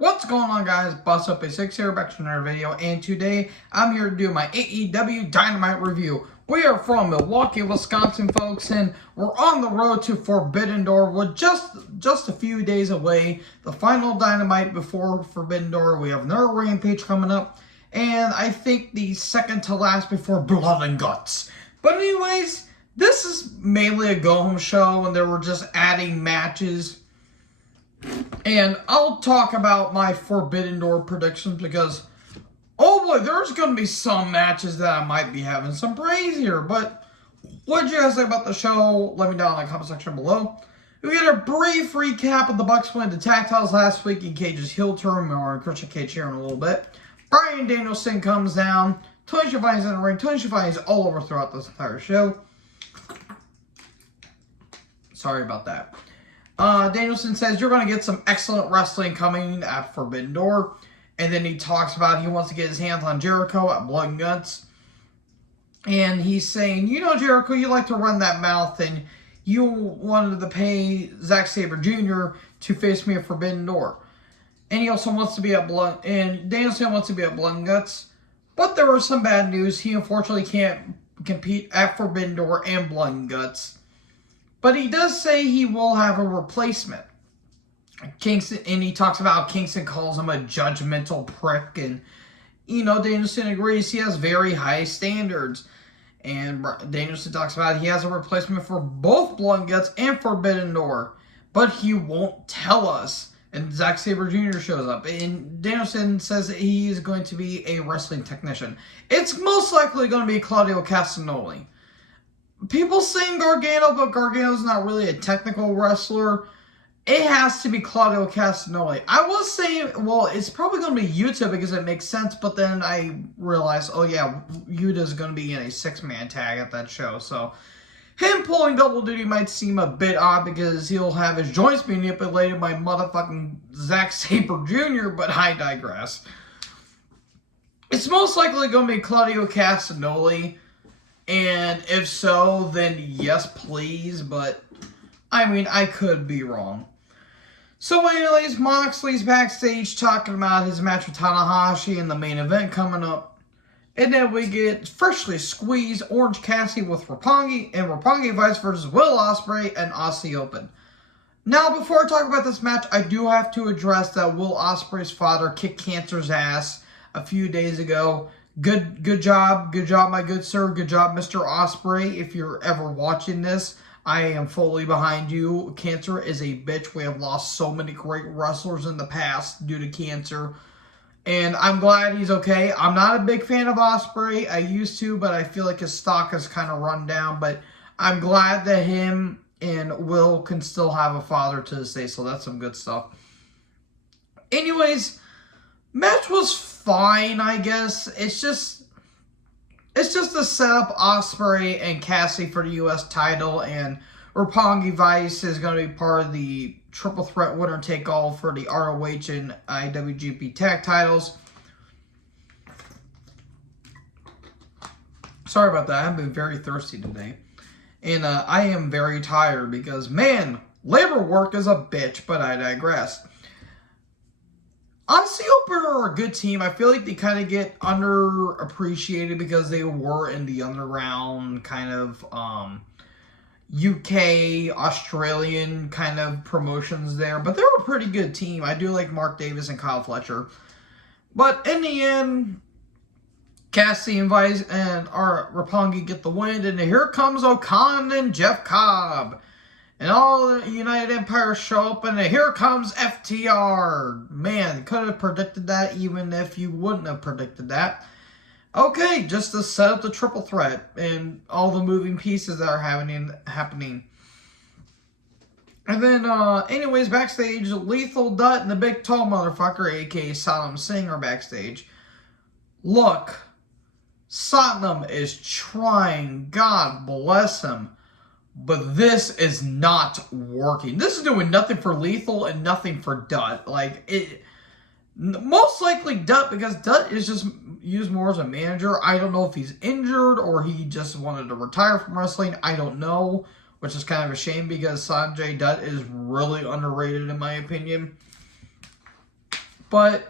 What's going on, guys? Bust Up a 6 here, back to another video, and today I'm here to do my AEW Dynamite review. We are from Milwaukee, Wisconsin, folks, and we're on the road to Forbidden Door. We're just a few days away. The final Dynamite before Forbidden Door. We have another Rampage coming up, and I think the second to last before Blood and Guts. But anyways, this is mainly a go-home show, and they were just adding matches. And I'll talk about my Forbidden Door predictions because, oh boy, there's going to be some matches that I might be having some praise here. But what did you guys say about the show? Let me know in the comment section below. We get a brief recap of the Bucks winning the tag titles last week in Cage's heel turn. More on Christian Cage here in a little bit. Bryan Danielson comes down. Tony Schiavone's in the ring. Tony Schiavone's all over throughout this entire show. Sorry about that. Danielson says, you're going to get some excellent wrestling coming at Forbidden Door. And then he talks about he wants to get his hands on Jericho at Blood and Guts. And he's saying, you know, Jericho, you like to run that mouth, and you wanted to pay Zack Sabre Jr. to face me at Forbidden Door. And he also wants to be at Blood, and Danielson wants to be at Blood and Guts. But there was some bad news. He unfortunately can't compete at Forbidden Door and Blood and Guts. But he does say he will have a replacement. Kingston, and he talks about how Kingston calls him a judgmental prick. And, you know, Danielson agrees he has very high standards. And Danielson talks about he has a replacement for both Blood and Guts and Forbidden Door. But he won't tell us. And Zack Sabre Jr. shows up. And Danielson says that he is going to be a wrestling technician. It's most likely going to be Claudio Castagnoli. People saying Gargano, but Gargano's not really a technical wrestler. It has to be Claudio Castagnoli. I was saying, well, it's probably going to be Yuta because it makes sense, but then I realized, oh yeah, Yuta's going to be in a 6-man tag at that show, so him pulling double duty might seem a bit odd because he'll have his joints manipulated by motherfucking Zack Sabre Jr., but I digress. It's most likely going to be Claudio Castagnoli. And if so, then yes, please. But, I mean, I could be wrong. So anyways, Moxley's backstage talking about his match with Tanahashi and the main event coming up. And then we get freshly squeezed Orange Cassidy with Roppongi. And Roppongi Vice versus Will Ospreay and Aussie Open. Now, before I talk about this match, I do have to address that Will Ospreay's father kicked Cancer's ass a few days ago. Good job, my good sir. Good job, Mr. Ospreay. If you're ever watching this, I am fully behind you. Cancer is a bitch. We have lost so many great wrestlers in the past due to cancer. And I'm glad he's okay. I'm not a big fan of Ospreay. I used to, but I feel like his stock has kind of run down. But I'm glad that him and Will can still have a father to this day. So that's some good stuff. Anyways, match was fine, I guess. It's just to set up Ospreay and Cassie for the U.S. title, and Roppongi Vice is going to be part of the triple threat winner-take-all for the ROH and IWGP tag titles. Sorry about that. I've been very thirsty today. And I am very tired because, man, labor work is a bitch, but I digress. Aussie Open are a good team. I feel like they kind of get underappreciated because they were in the underground kind of UK, Australian kind of promotions there. But they're a pretty good team. I do like Mark Davis and Kyle Fletcher. But in the end, Cassie and Vice and Roppongi get the win. And here comes O'Khan and Jeff Cobb. And all the United Empire show up, and here comes FTR. Man, could have predicted that even if you wouldn't have predicted that. Okay, just to set up the triple threat and all the moving pieces that are happening. And then, anyways, backstage, Lethal Dutt and the big tall motherfucker, a.k.a. Saddam Singh, are backstage. Look, Satnam is trying, God bless him. But this is not working. This is doing nothing for Lethal and nothing for Dutt. Like, it, most likely Dutt, because Dutt is just used more as a manager. I don't know if he's injured or he just wanted to retire from wrestling. I don't know, which is kind of a shame because Sanjay Dutt is really underrated in my opinion. But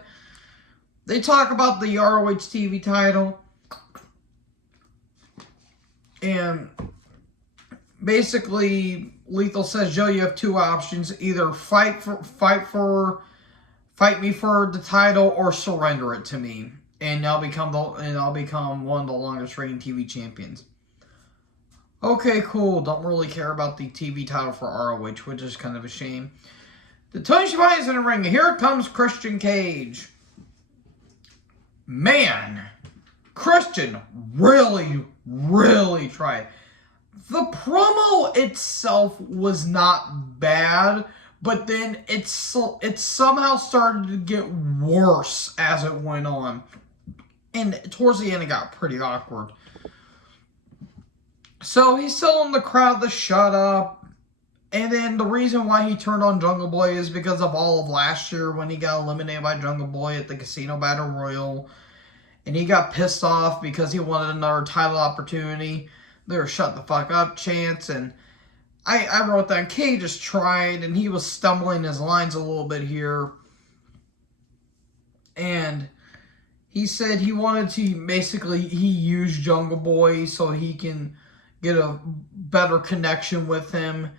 they talk about the ROH TV title. And basically, Lethal says, Joe, you have two options. Either fight me for the title or surrender it to me. And I'll become one of the longest reigning TV champions. Okay, cool. Don't really care about the TV title for ROH, which is kind of a shame. The Tony Schiavone is in the ring. Here comes Christian Cage. Man, Christian really, really tried. The promo itself was not bad, but then it somehow started to get worse as it went on. And towards the end, it got pretty awkward. So he's telling the crowd to shut up. And then the reason why he turned on Jungle Boy is because of all of last year when he got eliminated by Jungle Boy at the Casino Battle Royal. And he got pissed off because he wanted another title opportunity. They were shut the fuck up chants. And I wrote that Cage just tried, and he was stumbling his lines a little bit here. And he said he wanted to, basically, he used Jungle Boy so he can get a better connection with him.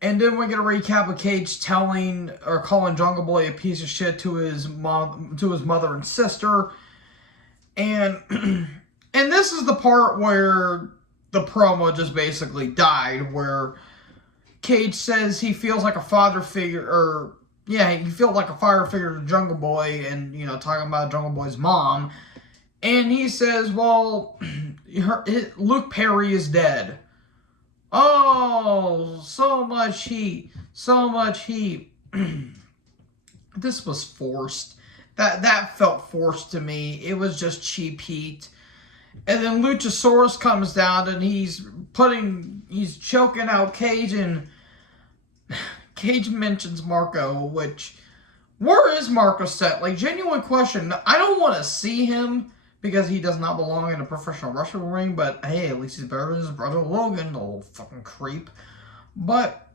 And then we're going to recap of Cage calling Jungle Boy a piece of shit to his mother and sister. And this is the part where the promo just basically died, where Cage says he feels like a father figure, he feels like a father figure to Jungle Boy, and, talking about Jungle Boy's mom. And he says, well, Luke Perry is dead. Oh, so much heat. This was forced. That felt forced to me. It was just cheap heat. And then Luchasaurus comes down and he's choking out Cage, and Cage mentions Marco, which, where is Marco set? Like, genuine question. I don't want to see him because he does not belong in a professional wrestling ring, but hey, at least he's better than his brother Logan, the old fucking creep. But,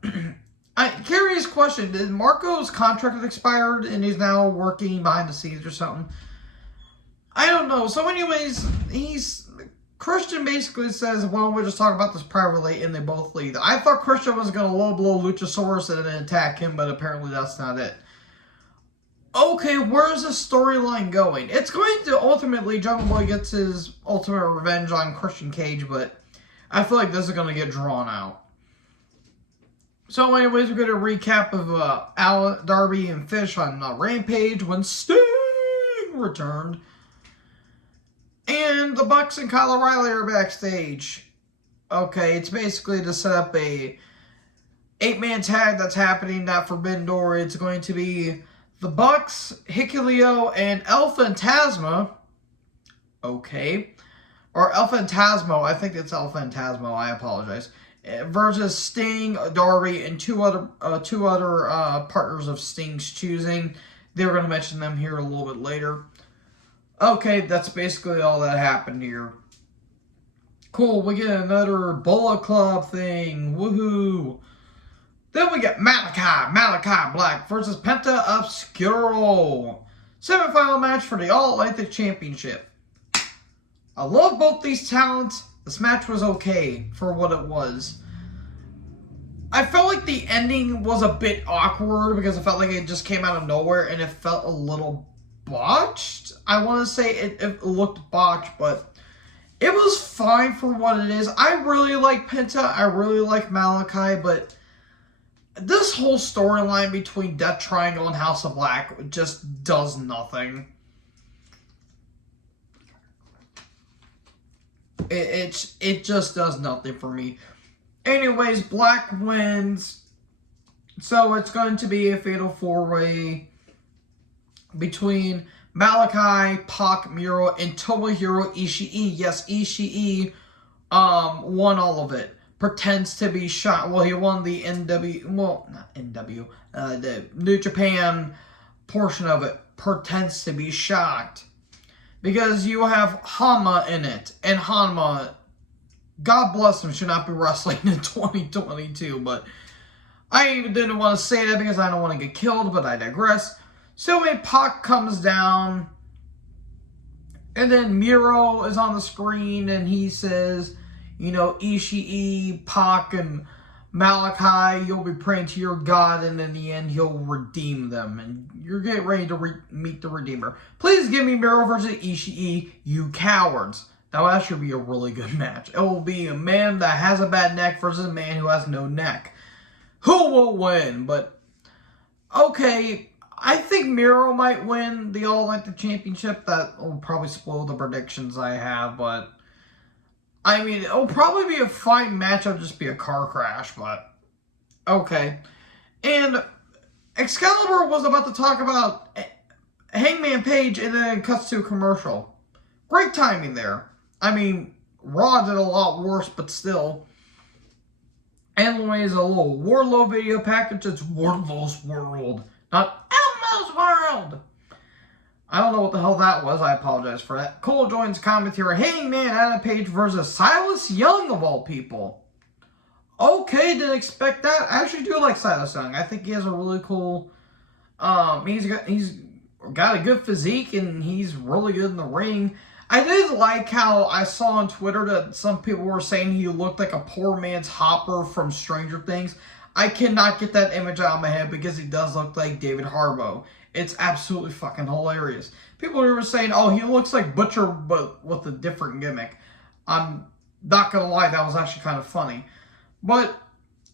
curious question, did Marco's contract expired and he's now working behind the scenes or something? I don't know. So anyways, Christian basically says, well, we'll just talk about this privately, and they both leave. I thought Christian was going to low blow Luchasaurus and then attack him, but apparently that's not it. Okay, where's the storyline going? It's going to ultimately, Jungle Boy gets his ultimate revenge on Christian Cage, but I feel like this is going to get drawn out. So anyways, we're going to recap of Al, Darby, and Fish on Rampage when Sting returned. And the Bucks and Kyle O'Reilly are backstage. Okay, it's basically to set up a 8-man tag that's happening at Forbidden Door. It's going to be the Bucks, Hikuleo, and El Fantasma. Okay. Or El Fantasmo. I think it's El Fantasmo. I apologize. Versus Sting, Darby, and two other partners of Sting's choosing. They were going to mention them here a little bit later. Okay, that's basically all that happened here. Cool, we get another Bullet Club thing. Woohoo! Then we get Malachi Black versus Penta Obscuro. Semi-final match for the All-Atlantic Championship. I love both these talents. This match was okay for what it was. I felt like the ending was a bit awkward because it felt like it just came out of nowhere and it felt a little botched. I want to say it looked botched, but it was fine for what it is. I really like Penta. I really like Malachi, but this whole storyline between Death Triangle and House of Black just does nothing. It just does nothing for me. Anyways, Black wins. So it's going to be a fatal 4-way between Malachi, Pac, Miro, and Tomohiro Ishii. Yes, Ishii won all of it. Pretends to be shocked. Well, he won the the New Japan portion of it. Pretends to be shocked. Because you have Hanma in it. And Hanma, God bless him, should not be wrestling in 2022. But I even didn't want to say that because I don't want to get killed, but I digress. So when Pac comes down, and then Miro is on the screen, and he says, you know, Ishii, Pac, and Malachi, you'll be praying to your God, and in the end, he'll redeem them. And you're getting ready to meet the Redeemer. Please give me Miro versus Ishii, you cowards. That will actually be a really good match. It will be a man that has a bad neck versus a man who has no neck. Who will win? But, okay, I think Miro might win the All-Atlantic Championship. That will probably spoil the predictions I have, but I mean, it'll probably be a fine match. It'll just be a car crash, but okay. And Excalibur was about to talk about Hangman Page, and then it cuts to a commercial. Great timing there. I mean, Raw did a lot worse, but still. Anyways, a little Wardlow video package. It's Wardlow's World, not Elmo's World. I don't know what the hell that was. I apologize for that. Cole joins commentary. Hangman Adam Page versus Silas Young, of all people. Okay, didn't expect that. I actually do like Silas Young. I think he has a really cool... He's got a good physique, and he's really good in the ring. I did like how I saw on Twitter that some people were saying he looked like a poor man's Hopper from Stranger Things. I cannot get that image out of my head because he does look like David Harbour. It's absolutely fucking hilarious. People were saying, oh, he looks like Butcher, but with a different gimmick. I'm not going to lie, that was actually kind of funny. But,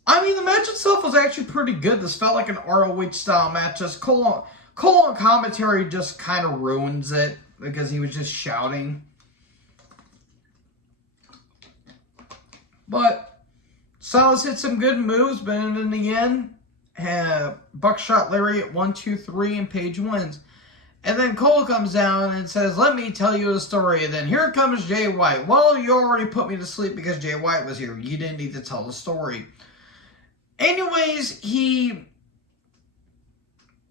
I mean, the match itself was actually pretty good. This felt like an ROH-style match. Just Cole on commentary just kind of ruins it because he was just shouting. But Silas hit some good moves, but in the end, Buckshot Lariat 1, 2, 3, and Page wins. And then Cole comes down and says, let me tell you a story. And then here comes Jay White. Well, you already put me to sleep because Jay White was here. You didn't need to tell the story. Anyways, he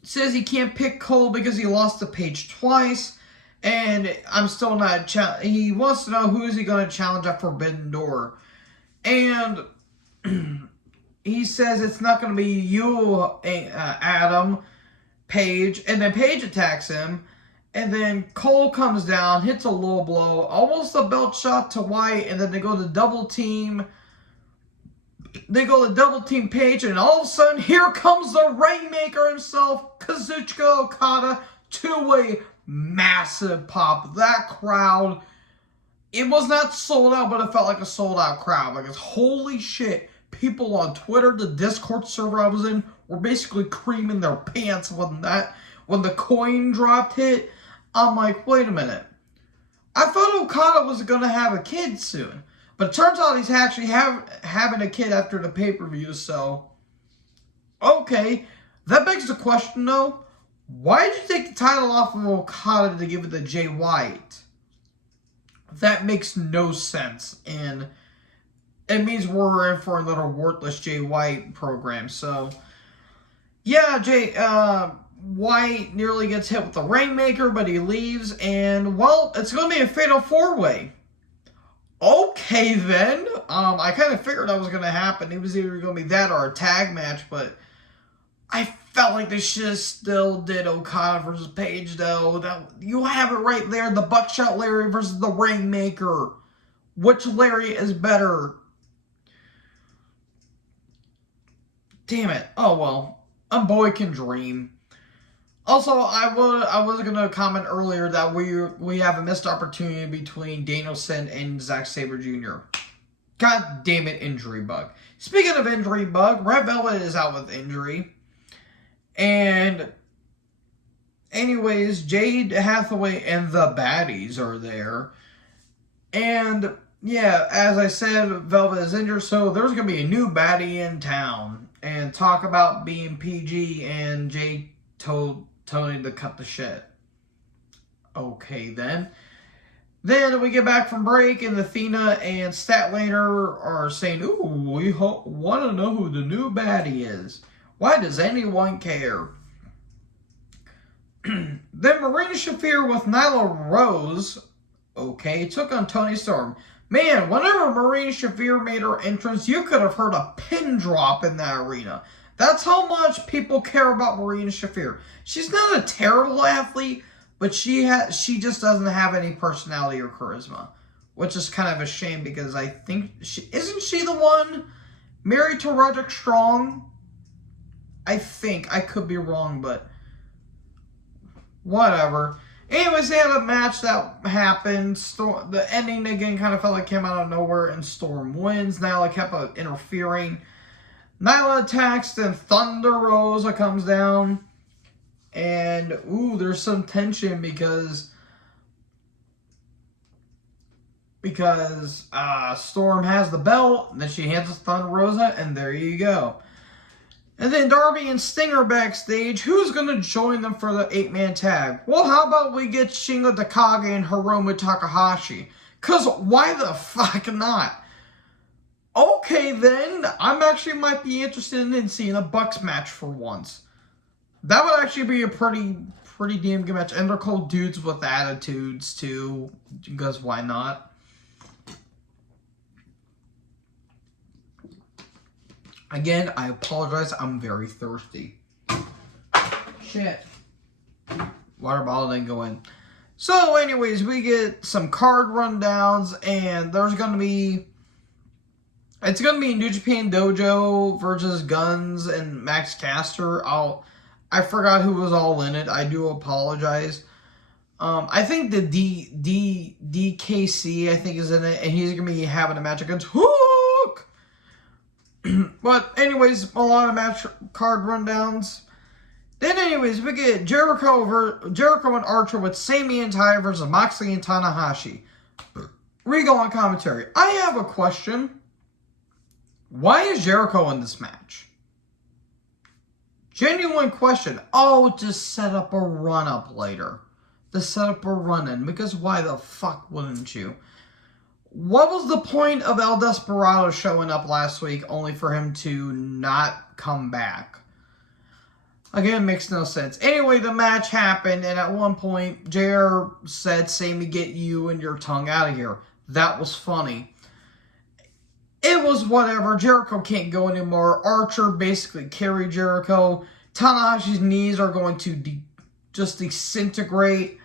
says he can't pick Cole because he lost to Page twice. And I'm still not... he wants to know who is he going to challenge at Forbidden Door. And he says it's not going to be you, Adam Page. And then Page attacks him. And then Cole comes down, hits a low blow, almost a belt shot to White. And then they go to double team. They go to double team Page. And all of a sudden, here comes the Rainmaker himself, Kazuchika Okada, to a massive pop. That crowd, it was not sold out, but it felt like a sold out crowd. Because holy shit, people on Twitter, the Discord server I was in, were basically creaming their pants when the coin dropped hit. I'm like, wait a minute. I thought Okada was going to have a kid soon. But it turns out he's actually having a kid after the pay-per-view, so... okay. That begs the question, though. Why did you take the title off of Okada to give it to Jay White? That makes no sense. And it means we're in for another worthless Jay White program. So, yeah, White nearly gets hit with the Rainmaker, but he leaves. And, well, it's going to be a fatal four-way. Okay, then. I kind of figured that was going to happen. It was either going to be that or a tag match, but I felt like they should have still did Okada versus Page, though. You have it right there. The Buckshot Lariat versus the Rainmaker. Which Lariat is better? Damn it. Oh, well. A boy can dream. Also, I was going to comment earlier that we have a missed opportunity between Danielson and Zack Sabre Jr. God damn it, injury bug. Speaking of injury bug, Red Velvet is out with injury. And anyways, Jade Hathaway and the baddies are there. And yeah, as I said, Velvet is injured, so there's going to be a new baddie in town. And talk about being PG, and Jade told Tony to cut the shit. Okay, then. Then we get back from break, and Athena and Statlander are saying, ooh, we want to know who the new baddie is. Why does anyone care? Then Marina Shafir with Nyla Rose, okay, took on Toni Storm. Man, whenever Marina Shafir made her entrance, you could have heard a pin drop in that arena. That's how much people care about Marina Shafir. She's not a terrible athlete, but she just doesn't have any personality or charisma, which is kind of a shame because I think isn't she the one married to Roderick Strong? I think. I could be wrong, but whatever. Anyways, they had a match that happened. The ending again kind of felt like it came out of nowhere, and Storm wins. Nyla kept interfering. Nyla attacks, then Thunder Rosa comes down. And, ooh, there's some tension because Storm has the belt, and then she hands it to Thunder Rosa, and there you go. And then Darby and Stinger backstage. Who's going to join them for the 8-man tag? Well, how about we get Shingo Takagi and Hiromu Takahashi? Because why the fuck not? Okay, then. I'm actually might be interested in seeing a Bucks match for once. That would actually be a pretty damn good match. And they're called dudes with attitudes, too. Because why not? Again, I apologize. I'm very thirsty. Shit. Water bottle didn't go in. So, anyways, we get some card rundowns, and there's going to be... It's going to be New Japan Dojo versus Guns and Max Caster. I forgot who was all in it. I do apologize. I think the DKC, I think, is in it, and he's going to be having a match against Hook! But anyways, a lot of match card rundowns. Then anyways, we get Jericho and Archer with Sami and Ty versus Moxley and Tanahashi. Regal on commentary. I have a question. Why is Jericho in this match? Genuine question. Oh, to set up a run-up later. To set up a run-in. Because why the fuck wouldn't you? What was the point of El Desperado showing up last week only for him to not come back? Again, makes no sense. Anyway, the match happened, and at one point, JR said, Sami, get you and your tongue out of here. That was funny. It was whatever. Jericho can't go anymore. Archer basically carried Jericho. Tanahashi's knees are going to just disintegrate.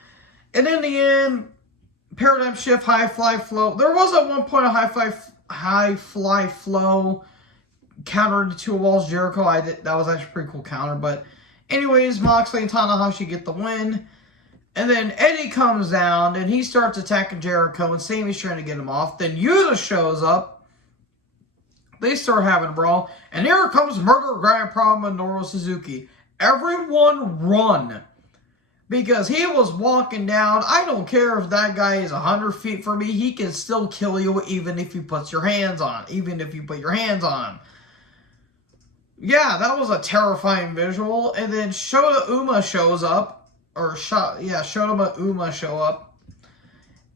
And in the end... Paradigm shift, high fly flow. There was at one point a high fly flow counter to 2 walls Jericho. That was actually a pretty cool counter. But anyways, Moxley and Tanahashi get the win. And then Eddie comes down and he starts attacking Jericho and Sami's trying to get him off. Then Yuta shows up. They start having a brawl. And here comes Murder Grandpa Minoru Suzuki. Everyone run. Because he was walking down. I don't care if that guy is 100 feet from me. He can still kill you even if you put your hands on. Yeah, that was a terrifying visual. And then Shota Uma shows up. Shota Uma show up.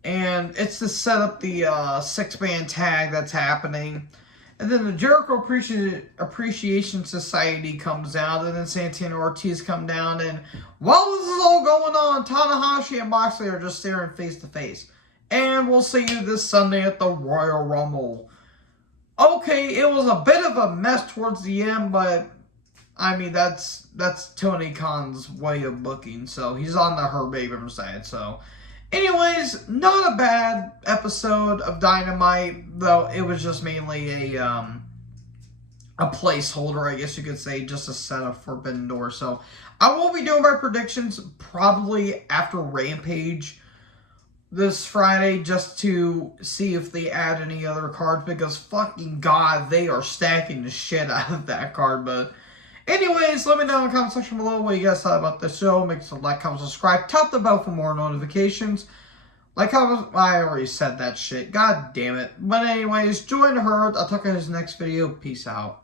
And it's to set up the 6-man tag that's happening. And then the Jericho Appreciation Society comes out, and then Santana Ortiz come down, and while this is all going on, Tanahashi and Moxley are just staring face to face. And we'll see you this Sunday at the Royal Rumble. Okay, it was a bit of a mess towards the end, but I mean that's Tony Khan's way of booking, so he's on the Herb Abrams side, so. Anyways, not a bad episode of Dynamite, though it was just mainly a placeholder, I guess you could say, just a setup for Forbidden Door. So I will be doing my predictions probably after Rampage this Friday, just to see if they add any other cards, because fucking God, they are stacking the shit out of that card. But anyways, let me know in the comment section below what you guys thought about the show. Make sure to like, comment, subscribe, tap the bell for more notifications. Like, comment, I already said that shit. God damn it. But anyways, join the herd. I'll talk in his next video. Peace out.